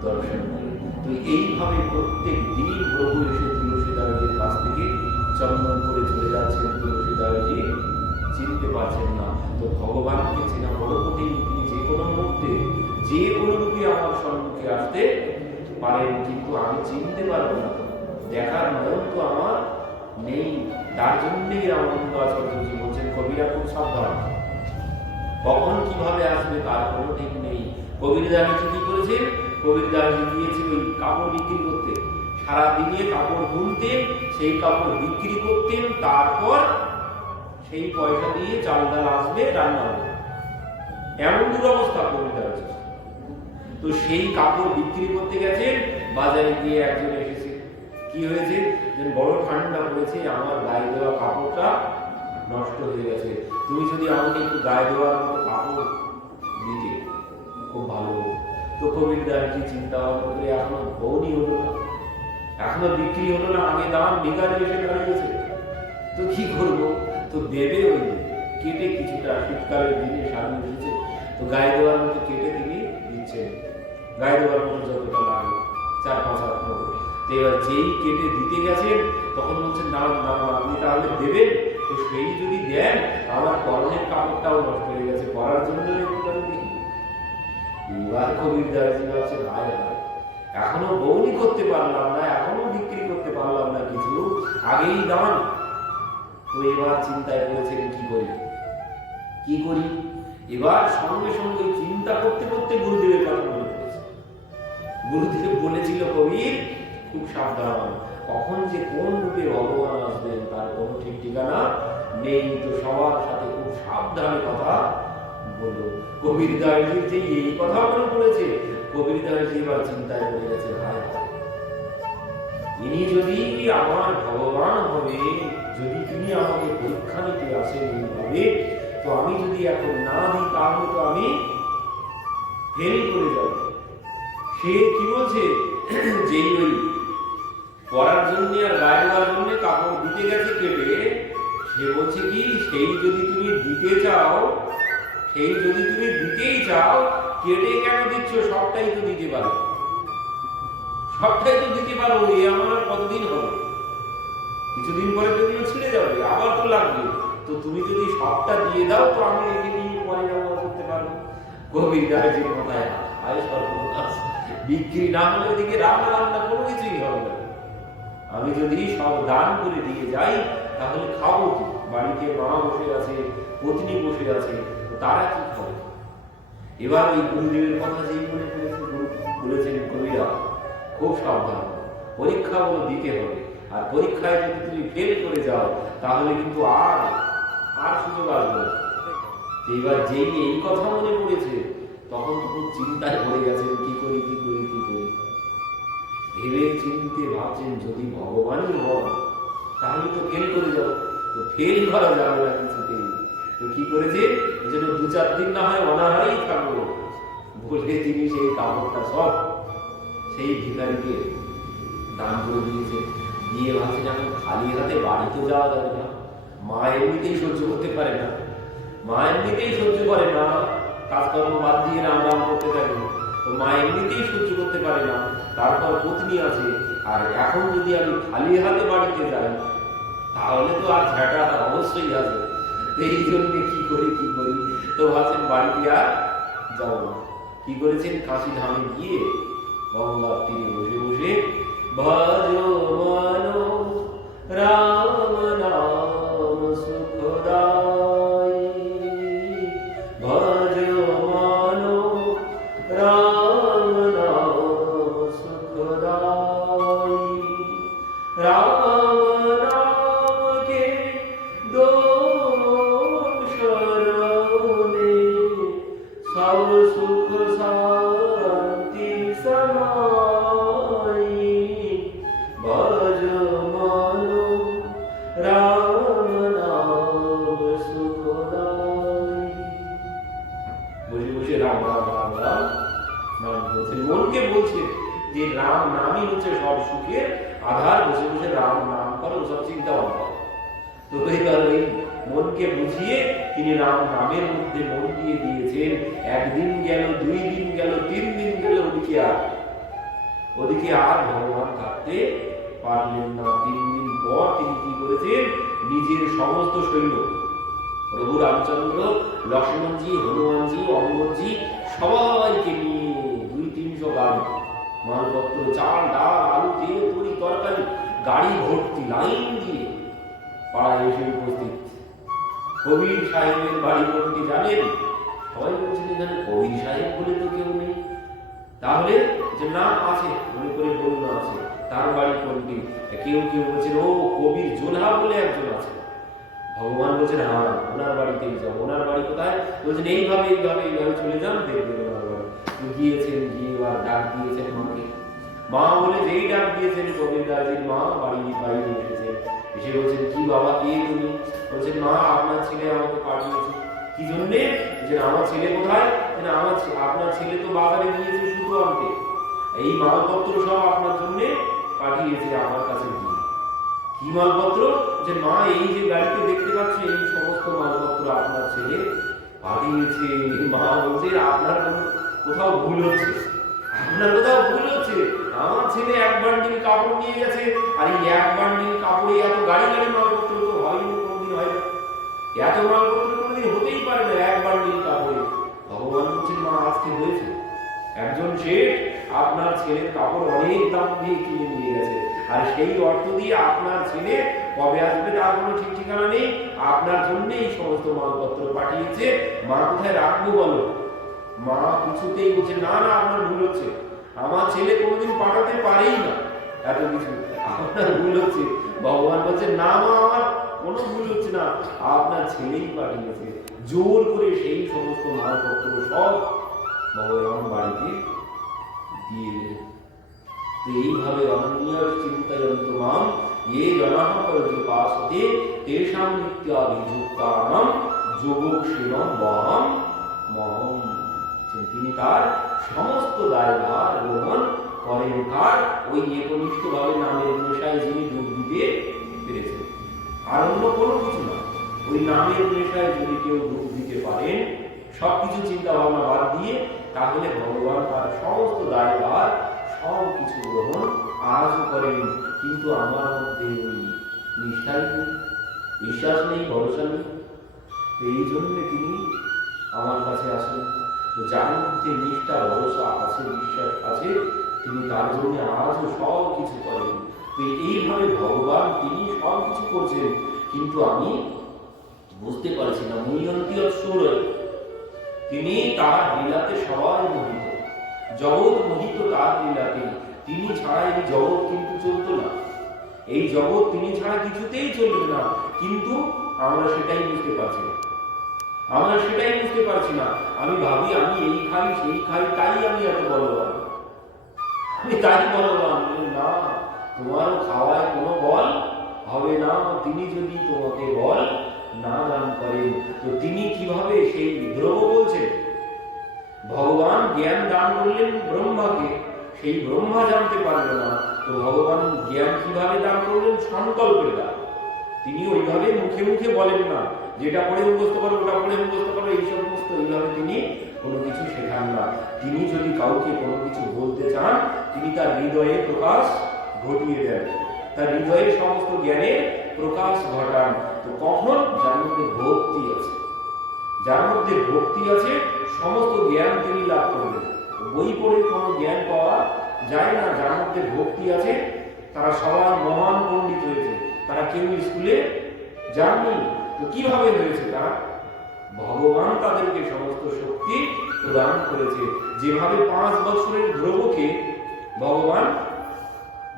দর্শন করে। তো এইভাবে প্রত্যেক দিন প্রভু এসে তুলসীদাসজির কাছ থেকে চন্দন করে চলে যাচ্ছেন। তুলসীদাসজি চিনতে পারছেন না। তো ভগবানকে চেনা বড় কঠিন, তিনি যে কোনো মুহূর্তে যে কোনো রূপে আমার সম্মুখে আসতে পারেন, কিন্তু আমি চিনতে পারবো না, দেখার মন তো আমার নেই। তার জন্যই রামানন্দ আচার্যজি বলছেন কবিরা খুব সাবধান, কখন কিভাবে আসবে তার কোনো ঠিক নেই। কবিরদাসজি কি করেছেন, কবিরদাসজি গিয়েছিল ওই কাপড় বিক্রি করতে, সারাদিনে কাপড় বুনতেন, সেই কাপড় বিক্রি করতেন, তারপর সেই পয়সা দিয়ে চাল ডাল আসবে, রান্না হবে, এমন দুরবস্থা কবিরদাসজি। তো সেই কাপড় বিক্রি করতে গেছেন, বাজারে গিয়ে একজন এসেছে, কি হয়েছে, বড় ঠান্ডা পড়েছে, আমার গায়ে দেওয়া কাপড়টা নষ্ট হয়ে গেছে, তুমি যদি আমাকে একটু গায়ে দেওয়ার মতো কাপড় দিতে খুব ভালো হতো। তো কবিরদাসজি চিন্তা করে এখনো বউনি হলো না, এখনো বিক্রি হলো না, আগে দাম বেকারি এসে দাঁড়িয়েছে, তো কি করবো, তো দেবে ওই কেটে কিছুটা, শীতকালের দিনে সামনে এসেছে, তো গায়ে দেওয়ার মতো কেটে তিনি দিচ্ছেন, গায়ে দেওয়ার মতো যতটা লাগে 4-5 হাত মতো। তো এবার যেই কেটে দিতে গেছেন তখন বলছেন না না আপনি তাহলে দেবেন, তো সেই যদি দেন আমার কর্ণের কাপড়টাও নষ্ট হয়ে গেছে, পরার জন্য একটুখানি দেখি। এবার কবিরদাসজি ভাবছেন হায় হায়, এখনো বউনি করতে পারলাম না, এখনো বিক্রি করতে পারলাম না কিছু, আগেই দান। তো এবার চিন্তায় পড়েছেন কি করি। এবার সঙ্গে সঙ্গে চিন্তা করতে করতে গুরুদেবের কথা মনে পড়েছে। গুরুদেব বলেছিল কবির খুব সাবধান, কখন যে কোন রূপে ভগবান আসবেন তার কোনো ঠিক ঠিকানা নেই, তো সবার সাথে খুব সাবধানে কথা বলল। কবিরদাসজির যে এই কথা মনে পড়েছে, কবিরদাসজি এবার চিন্তায় পড়ে গেছে, হায় ইনি যদি আমার ভগবান হবে, যদি তিনি আমাকে পরীক্ষা নিতে আসেন এইভাবে, তো আমি যদি এখন না দিই তাহলে তো আমি ফেল করে যাব। সে কি বলছে, যেই ওই পরার জন্য আর গায়ে দেওয়ার জন্য কাপড় দিতে গেছে কেটে, সে বলছে কি সেই যদি তুমি দিতেই চাও, কেটে কেন দিচ্ছ, সবটাই তো দিতে পারো, এ আমার কতদিন হবে, কিছুদিন পরে তো এগুলো ছিঁড়ে যাবে, আবার তো লাগবে, তো তুমি যদি সবটা দিয়ে দাও তো আমি রেখে নিয়ে পরে ব্যবহার করতে পারবো। কবিরদাসজির কথায় আয় সর্বনাশ, বিক্রি না হলে ওদিকে রান্না কোনো কিছুই হবে না, আমি যদি সব দান করে দিয়ে যাই তাহলে খাবো কি, বাড়িতে মা বসে আছে, পত্নী বসে আছে, তারা কি খাবে। এবার ওই গুরুদেবের কথা যেই মনে করেছে, বলেছেন কবিরা খুব সাবধান, পরীক্ষা দিতে হবে, আর পরীক্ষায় যদি তুমি ফেল করে যাও তাহলে কিন্তু আর আর সুযোগ আসবে না। এইবার যেই এই কথা মনে পড়েছে তখন তো খুব চিন্তায় পড়ে গেছেন, কি করি কি করি কি করি। ভেবে চিনতে ভাবছেন যদি ভগবানই হন তাহলে তো ফেল করে যাও, তো ফেল করা যাবে না কিছুতেই। তো কি করেছে, ওই জন্য 2-4 দিন না হয় অনাহারেই থাকবো বলে তিনি সেই কাপড়টা সব সেই ভিখারিকে দান করে দিয়েছে। দিয়ে ভাবছেন এখন খালি হাতে বাড়িতে যাওয়া যাবে না, মা এমনিতেই সহ্য করতে পারে না, মা এমনিতেই সহ্য করে না, কাজকর্ম বাদ দিয়ে রাম রাম করতে থাকে, তো মা এমনিতেই সহ্য করতে পারে না, তারপর পত্নী আছে, আর এখন যদি আমি খালি হাতে বাড়িতে যাই তাহলে তো আর ঝাঁটা অবশ্যই আছে। এই জন্য কি করি কি করি, তো ভাবছেন বাড়িতে আর যাবো না। কি করেছেন, কাশি ধামে গিয়ে গঙ্গার তীরে বসে বসে ভজ মানো রাম নাম সুখদাই, ভজ মানো রাম নাম সুখদাই, রাম नाम के दो शरणे सब सुख शांति समाई, भज मानो राम नाम सुखदाई। বসে বসে রাম রাম রাম রাম নাম বলছে, মনকে বলছে যে রাম নামই হচ্ছে সব সুখের আধার, বসে বসে রাম নাম করো, সব চিন্তা ভাবনা। তো এবার ওই মনকে বুঝিয়ে তিনি রাম নামের মধ্যে মন দিয়ে দিয়েছেন। 1 দিন গেল, 2 দিন গেল, 3 দিন গেল, ওদিকে আর ভগবান থাকতে পারলেন না। 3 দিন পর তিনি কি করেছেন, নিজের সমস্ত সৈন্য প্রভু রামচন্দ্র, লক্ষ্মণজি, হনুমানজি, অঙ্গদজি সবাইকে নিয়ে 200-300 গাড়ি মালপত্র, চাল ডাল আলু তেল তরি তরকারি গাড়ি ভর্তি লাইন দিয়ে পাড়ায় এসে উপস্থিত। কবির সাহেবের বাড়ি কোনটি জানেন? সবাই বলছেন এখানে কবির সাহেব বলে তো কেউ নেই। তাহলে যে না আছে, মনে করে বলল আছে, তার বাড়ি কোনটি? কেউ কেউ বলছেন ও কবির জোলহা বলে একজন আছে। ভগবান বলছেন হ্যাঁ ওনার বাড়িতেই যাও। ওনার বাড়ি কোথায়? বলছেন এইভাবে এইভাবে এইভাবে চলে যান, দেখবেন ওনার বাড়ি। গিয়েছেন, গিয়ে এবার ডাক দিয়েছেন মাকে। মা বলে যেই ডাক দিয়েছেন কবির দাসজির মা বাড়ির বাইরে এসেছে। এসে বলছেন কি বাবা, কে তুমি? বলছেন মা আপনার ছেলে আমাকে পাঠিয়েছে। কি জন্যে? যে আমার ছেলে কোথায়? আপনার ছেলে তো বাজারে গিয়েছে সুতো আনতে, এই মালপত্র সব আপনার জন্য পাঠিয়েছে আমার কাছে দিয়ে। কি মালপত্র? যে মা এই যে গাড়িতে দেখতে পাচ্ছ এই সমস্ত মালপত্র আপনার ছেলে পাঠিয়েছে। মা বলছে আপনার কোথাও ভুল হচ্ছে, আপনার কোথাও ভুল হচ্ছে। আমার ছেলে 1 বান্ডিল কাপড় নিয়ে গেছে, আর এই 1 বান্ডিল কাপড়ে এত গাড়ি গাড়ি মালপত্র তো হয়নি, কোনোদিন হয় না, এত মালপত্র কোনোদিন হতেই পারে না 1 বান্ডিল কাপড়ে। ভগবান বলছেন মা আজকে হয়েছে। একজন শেঠ আপনার ছেলের কাপড় অনেক দাম দিয়ে কিনে নিয়ে গেছে, আর সেই অর্থ দিয়ে আপনার ছেলে কবে আসবে তার কোনো ঠিক ঠিকানা নেই, আপনার জন্য এই সমস্ত মালপত্র পাঠিয়েছে। মা কোথায় রাখবো বলো? মা কিছুতেই বলছে না না আপনার ভুল হচ্ছে, আমার ছেলে কোনোদিন পাঠাতে পারেই না এত কিছু, আপনার ভুল হচ্ছে। ভগবান বলছে না মা আমার কোনো ভুল হচ্ছে না, আপনার ছেলেই পাঠিয়েছে। জোর করে সেই সমস্ত মালপত্র সব ভগবান বাড়িতে দিয়ে দিলেন। তো এইভাবে অনন্যর চিন্তায়ন্ত মাম ये জনাঃ পর্যুপাসতে তেষাং নিত্যাভিযুক্তানাম যোগক্ষেমং বহং মহং। তিনি তার সমস্ত দায়ভার গ্রহণ করেন কার? ওই একনিষ্ঠভাবে নামের নেশায় যিনি ডুব দিতে পেরেছেন, আর অন্য কোনো কিছু না। ওই নামের নেশায় যদি কেউ ডুব দিতে পারেন সবকিছু চিন্তা ভাবনা বাদ দিয়ে, তাহলে ভগবান তার সমস্ত দায়ভার সব কিছু গ্রহণ আজও করেন। কিন্তু আমার মধ্যে ওই নিষ্ঠাই নেই, বিশ্বাস নেই, ভরসা নেই। এই জন্য তিনি আমার কাছে আসেন। তো যার মধ্যে নিষ্ঠা ভরসা আছে, বিশ্বাস আছে, তিনি তার জন্য আজও সব কিছু করেন। তো এইভাবে ভগবান তিনি সব কিছু করছেন, কিন্তু আমি বুঝতে পারছি না। মুয়ন্তি অসুরয়, তিনি তার লীলাতে সবাই মোহিত, জগৎ মোহিত তার লীলাতে। তিনি ছাড়া এই জগৎ কিন্তু চলত না। এই জগৎ তিনি ছাড়া কিছুতেই চলবে না, কিন্তু আমরা সেটাই বুঝতে পারছি না। আমি ভাবি আমি এই খাই সেই খাই, তাই আমি এত বলবান, না, তোমার খাওয়ায় কোনো বল হবে না। তিনি যদি তোমাকে বল না দান করেন, তো তিনি কিভাবে সেই দ্রব্য বলছেন? ভগবান জ্ঞান দান করলেন ব্রহ্মাকে, সেই ব্রহ্মা জানতে পারল না, তো ভগবান জ্ঞান কিভাবে দান করলেন? সংকল্পের দ্বারা। তিনি ওইভাবে মুখে মুখে বলেন না, যেটা পড়ে মুখস্থ করো, ওটা পড়ে মুখস্থ করো, এই সমস্ত এইভাবে তিনি কোনো কিছু শেখান না। তিনি যদি কাউকে কোনো কিছু বলতে চান, তিনি তার হৃদয়ে প্রকাশ ঘটিয়ে দেন, তার হৃদয়ের সমস্ত জ্ঞানের প্রকাশ ঘটান। তো কখন? যার মধ্যে ভক্তি আছে, সমস্ত জ্ঞান তিনি লাভ করবেন। বই পড়ে কোনো জ্ঞান পাওয়া যায় না। যার মধ্যে ভক্তি আছে, তারা সবাই মহান পণ্ডিত হয়েছে, তারা কেউ স্কুলে যাননি। তো কিভাবে হয়েছে? তারা ভগবান তাদেরকে সমস্ত শক্তি প্রদান করেছে। যেভাবে 5 বছরের ধ্রুবকে ভগবান,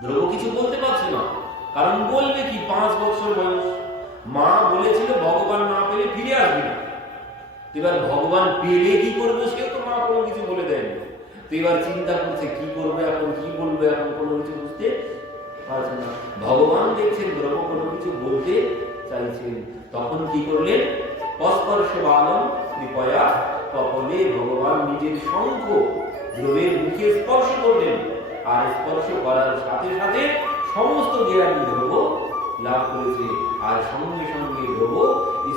ধ্রুব কিছু বলতে পারছে না, কারণ বলবে কি? 5 বছর বয়স। মা বলেছিল ভগবান না পেলে ফিরে আসবি না। এবার ভগবান পেলে কি করবো, সে তো মা কোনো কিছু বলে দেয়নি। তো এবার চিন্তা করছে কি করবে এখন, কি বলবে এখন, কোনো কিছু বুঝতে পারছে না। ভগবান দেখছেন ধ্রুব কোনো কিছু বলতে চাইছেন, তখন কি করলেন? পস্পর্শ বালম কৃপয়া কপলে, ভগবান নিজের শঙ্খ ধ্রুবের মুখে স্পর্শ করলেন, আর স্পর্শ করার সাথে সাথে সমস্ত জ্ঞান ধ্রুব লাভ করেছে। আর সঙ্গে সঙ্গে ধ্রুব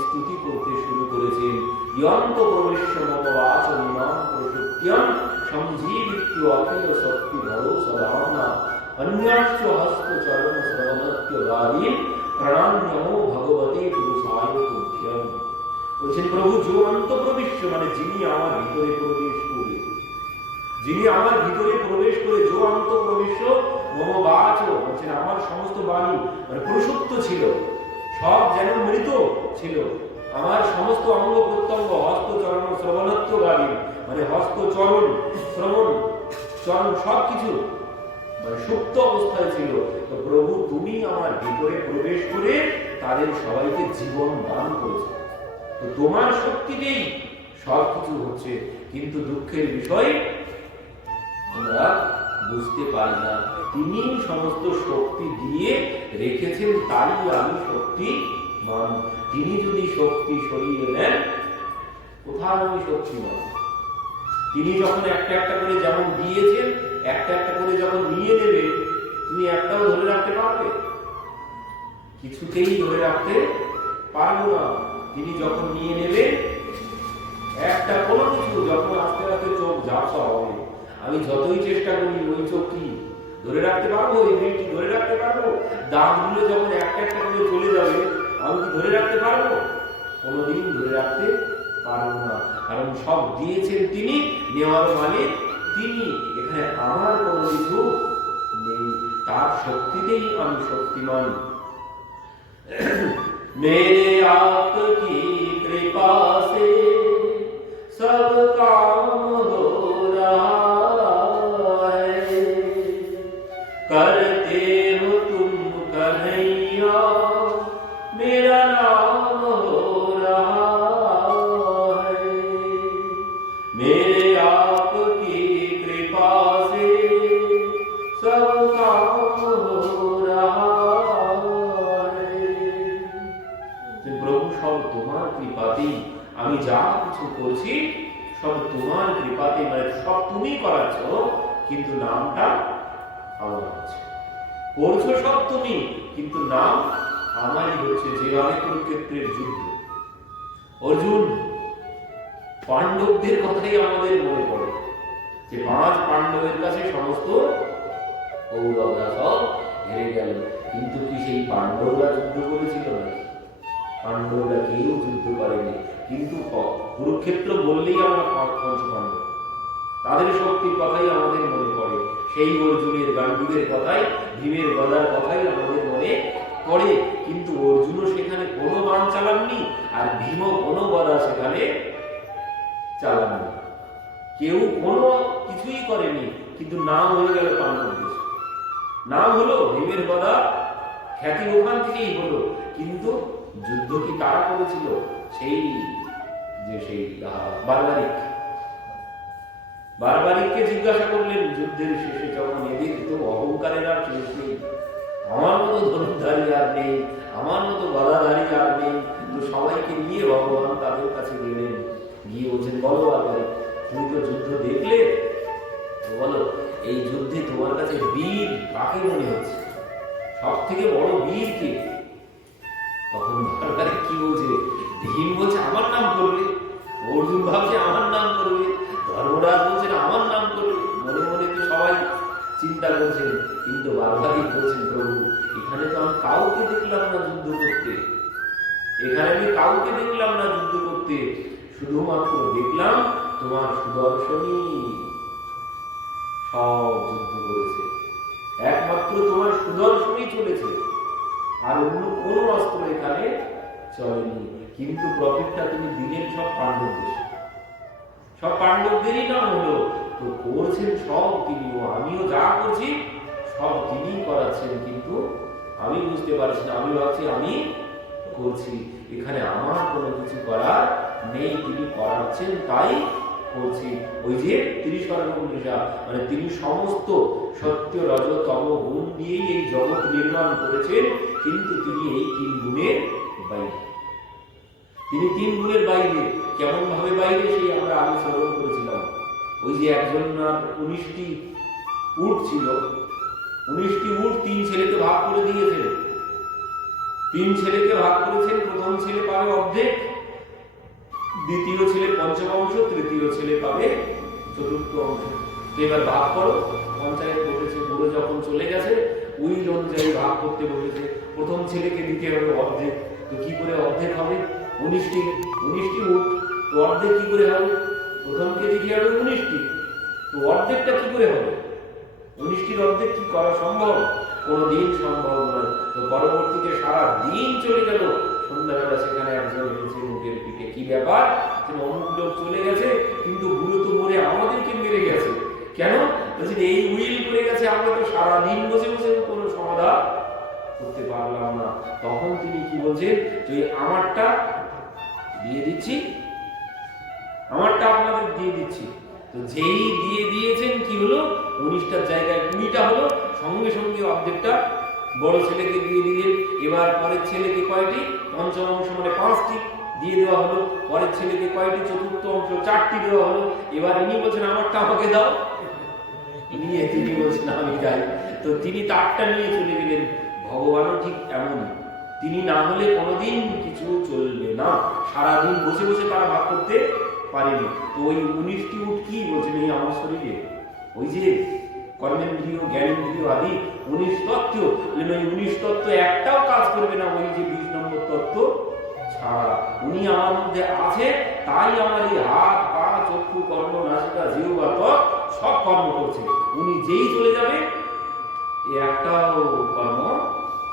স্তুতি করতে শুরু করেছেন। ইয়ন্ত প্রবেশ্য মমবাচ ইমাম প্রসুত্যম সংজীবিত্য অখিল শক্তি ভরো সদাহনা অন্যাশ্চ হস্ত চরণ শ্রবণত্য গাদীন প্রণাম্যমো ভগবতে পুরুষায় তুভ্যম। বলছেন প্রভু যো অন্তঃপ্রবিশ্য, মানে যিনি আমার ভিতরে প্রবেশ করে, যো অন্তঃপ্রবিশ্য মম বাচ, বলছেন আমার সমস্ত বাণী মানে প্রসুপ্ত ছিল, সব যেন মৃত ছিল। আমার সমস্ত অঙ্গ প্রত্যঙ্গ হস্ত চরণ শ্রবণত্ব গাদীন, মানে হস্ত চরণ শ্রবণ চরণ সবকিছু মানে সুপ্ত অবস্থায় ছিল। তো প্রভু তুমি আমার ভিতরে প্রবেশ করে তাদের সবাইকে জীবন দান করেছো। তো তোমার শক্তিতেই সবকিছু হচ্ছে, কিন্তু দুঃখের বিষয় আমরা বুঝতে পারি না। তিনি সমস্ত শক্তি দিয়ে রেখেছেন, তাই আমি শক্তিমান। তিনি যদি শক্তি সরিয়ে নেন, কোথায় আমি শক্তিমান? তিনি যখন একটা একটা করে যেমন দিয়েছেন, একটা একটা করে যখন নিয়ে নেবে, তুমি একটাও ধরে রাখতে পারবে? কিছুতেই ধরে রাখতে পারবো না। তিনি যখন নিয়ে নেবে, একটা কোনো কিছু যখন আস্তে আস্তে চোখ ঝাপসা হবে, আমি যতই চেষ্টা করি ওই চোখ কি ধরে রাখতে পারবো? এই দৃষ্টি ধরে রাখতে পারবো? দাঁতগুলো যখন একটা একটা করে চলে যাবে, আমি কি ধরে রাখতে পারবো? কোনোদিন ধরে রাখতে পারবো না, কারণ সব দিয়েছেন তিনি, নেওয়ার মালিক তিনি। এখানে আমার কোনো কিছু নেই, তার শক্তিতেই আমি শক্তিমান। मेरे आपकी कृपा से सब काम हो रहा है, करते हो तुम कन्हैया मेरा नाम हो रहा है। मेरे आपकी कृपा से सब काम हो रहा। সব তোমার কৃপাতেই আমি যা কিছু করছি, সব তোমার কৃপাতে, মানে সব তুমি করাচ্ছ, কিন্তু নামটা আমার হচ্ছে। করছো সব তুমি, কিন্তু নাম আমারই হচ্ছে। যেভাবে কুরুক্ষেত্রের যুদ্ধ, অর্জুন পাণ্ডবদের কথাই আমাদের মনে পড়ে, যে 5 পাণ্ডবের কাছে সমস্ত কৌরবরা সব হেরে গেল, কিন্তু কি সেই পাণ্ডবরা যুদ্ধ করেছিল নাকি? পাণ্ডবরা কেউ যুদ্ধ করেনি, কিন্তু কুরুক্ষেত্র বললেই আমরা পঞ্চপাণ্ডব, তাদের শক্তির কথাই আমাদের মনে পড়ে। সেই অর্জুনের গান্ডীবের কথাই, ভীমের গদার কথাই আমাদের মনে পড়ে। কিন্তু অর্জুনও সেখানে কোনো বাণ চালাননি, আর ভীমও কোনো গদা সেখানে চালাননি, কেউ কোনো কিছুই করেনি, কিন্তু নাম হয়ে গেল পাণ্ডবদের। নাম হলো ভীমের গদা খ্যাতি ওখান থেকেই হলো। কিন্তু যুদ্ধ কি কারা করেছিল? সেই বারবারিককে জিজ্ঞাসা করলেন যুদ্ধের শেষে, যখন এদের তো অহংকারের আর শেষ নেই, আমার মতো ধনুর্ধারী আর নেই, আমার মতো গদাধারী আর নেই, তো সবাইকে নিয়ে ভগবান তাদের কাছে গেলেন। গিয়ে বলছেন, বলো বারবারিক, তুমি তো যুদ্ধ দেখলে, তো বলো এই যুদ্ধে তোমার কাছে বীর কাকে মনে হচ্ছে? সব থেকে বড় বীর কে? তখন বারবারিক কি বলছে? ভীম বলছে আমার নাম করবে, অর্জুন ভাবছে আমার নাম করবে, ধর্মরাজ বলছেন আমার নাম করবে। মনে মনে তো সবাই চিন্তা করছেন, কিন্তু বারবারিক বলছেন, প্রভু এখানে তো আমি কাউকে দেখলাম না যুদ্ধ করতে, এখানে আমি কাউকে দেখলাম না যুদ্ধ করতে, শুধুমাত্র দেখলাম তোমার সুদর্শনী সব যুদ্ধ করেছে, একমাত্র তোমার সুদর্শনী চলেছে, আর অন্য কোন অস্ত্র এখানে চলেনি। কিন্তু প্রফিটটা তিনি দিলেন সব পাণ্ডবদের, সব পাণ্ডবদেরই নাম হলো, তো করছেন সব তিনি, আমিও যা করছি সব তিনি করাচ্ছেন, কিন্তু আমি বুঝতে পারছি না, আমি ভাবছি আমি করছি, এখানে আমার কোনো কিছু করার নেই, তিনি করাচ্ছেন তাই করছি। ওই যে ত্রিসর্বমূষা, মানে তিনি সমস্ত সত্য রজ তম গুণ দিয়েই এই জগৎ নির্মাণ করেছেন, কিন্তু তিনি এই 3 গুণের বাইরে, তিনি 3 গুণের বাইরে। কেমন ভাবে বাইরে সেই আমরা আগে শ্রবণ করেছিলাম। ওই যে একজন 19টি উট ছিল, 19টি উট 3 ছেলেকে ভাগ করে দিয়েছেন, 3 ছেলেকে ভাগ করেছেন, প্রথম ছেলে পাবে অর্ধেক, দ্বিতীয় ছেলে পঞ্চম অংশ, তৃতীয় ছেলে পাবে চতুর্থ অংশ। এবার ভাগ করো, পঞ্চায়েত বসেছে, বুড়ো যখন চলে গেছে উইল অনুযায়ী ভাগ করতে বসেছে, প্রথম ছেলেকে দিতে হবে অর্ধেক, তো কি করে অর্ধেক হবে? 19টি উট, তো অর্ধেক কি করে হবে? প্রথমকে দিতে হবে 19টি, তো অর্ধেকটা কি করে হবে? 19টির অর্ধেক কি করা সম্ভব? কোনোদিন সম্ভব নয়। তো পরবর্তীতে সারা দিন চলে গেল, সন্ধ্যাবেলা সেখানে একজন এসেছে মুখের পিঠে, কি ব্যাপার, অমুক লোক চলে গেছে, কিন্তু বুড়ো তো মরে আমাদেরকে মেরে গেছে, কেন? বলছেন এই উইল করে গেছে, আমরা তো সারা দিন বসে বসে কোনো সমাধান করতে পারলাম না। তখন তিনি কি বলছেন, যে আমারটা দিয়ে দিচ্ছি, আমারটা আপনাদের দিয়ে দিচ্ছি। তো যেই দিয়ে দিয়েছেন কি হলো, 19টার জায়গায় 20টা হলো, সঙ্গে সঙ্গে অর্ধেকটা বড় ছেলেকে দিয়ে দিলেন। এবার পরের ছেলেকে কয়টি? পঞ্চম অংশ মানে 5টি দিয়ে দেওয়া হলো। পরের ছেলেকে কয়টি? চতুর্থ অংশ 4টি দেওয়া হলো। এবার ইনি বলছেন আমারটা আমাকে দাও, নিয়ে তিনি বলছেন আমি যাই। তো তিনি তারটা নিয়ে চলে গেলেন। ভগবানও ঠিক এমন, তিনি না হলে কোনোদিন কিছু চলবে না, সারাদিন বসে বসে তারা ভাগ করতে পারেনি। তো ওই 19টি উট কি বলছেন, এই আমার শরীরে ওই যে কর্মেন্দ্রিয় জ্ঞানেন্দ্রিয় আদি 19 তত্ত্ব, ওই 19 তত্ত্ব একটাও কাজ করবে না ওই যে 20 নম্বর তত্ত্ব ছাড়া। উনি আমার মধ্যে আছে, তাই আমার এই হাত পা চক্ষু কর্ণ নাসিকা জিহ্বা ত্বক সব কর্ম করছে। উনি যেই চলে যাবে এই একটাও কর্ম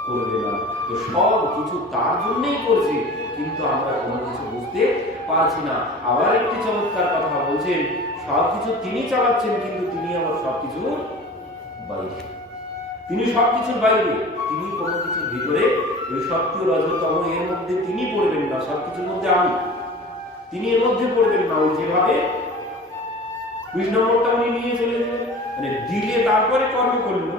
করবে না। তো সব কিছু তার জন্যই করছে, কিন্তু আমরা কোনো কিছু বুঝতে পারছি না। আবার একটি চমৎকার কথা বলছেন, সবকিছু তিনি চালাচ্ছেন, কিন্তু তিনি আবার সবকিছু বাইরে, তিনি সবকিছুর বাইরে, তিনি কোনো কিছুর ভিতরে ওই সত্য রজতম এর মধ্যে তিনি পড়বেন না, সবকিছুর মধ্যে আমি, তিনি এর মধ্যে পড়বেন না। ওই যেভাবে 20 নম্বরটা উনি নিয়ে চলে গেলেন, মানে দিলে তারপরে কর্ম করলো,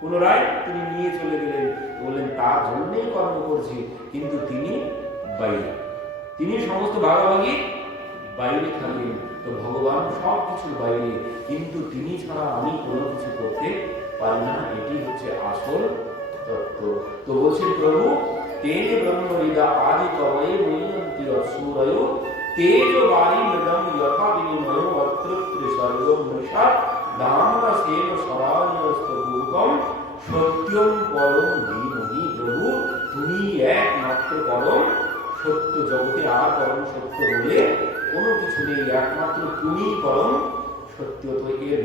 পুনরায় তিনি নিয়ে চলে গেলেন, বললেন তার জন্যই কর্ম করছি, কিন্তু তিনি বাইরে, তিনি সমস্ত ভাগাভাগি বাইরে থাকেন। তো ভগবান সব কিছুর বাইরে, কিন্তু তিনি ছাড়া আমি কোনো কিছু করতে পারি না, এটি হচ্ছে আসল তত্ত্ব। তো বলছেন প্রভু, তেনে ব্রহ্মহৃদা আদি কবয়ে ময়ন্তি অসুরয় তেজ বারি মৃদম যথা বিনিময় অত্রত্র সর্বম মৃষা ধামনা সেন সরান্যস্তপূর্বম সত্যম পরম ধীমহি। প্রভু তুমি একমাত্র পরম সত্য, জগতে আর পরম সত্য বলে কোনো কিছু নেই, একমাত্র তুমিই পরম সত্য। তো এর